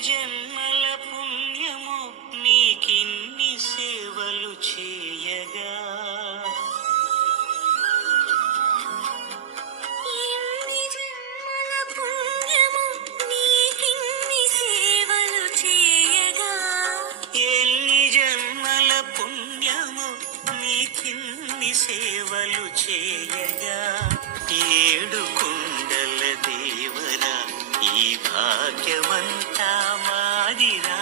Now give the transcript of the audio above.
జన్మల పుణ్యము నీకిన్ని సేవలు చేయగా ఎన్ని జన్మల పుణ్యము నీకిన్ని సేవలు చేయగా ఎన్ని జన్మల పుణ్యము నీకిన్ని సేవలు చేయగా ఏడు కొండల దేవరా ఈ భాగ్యమంతా మాదిరా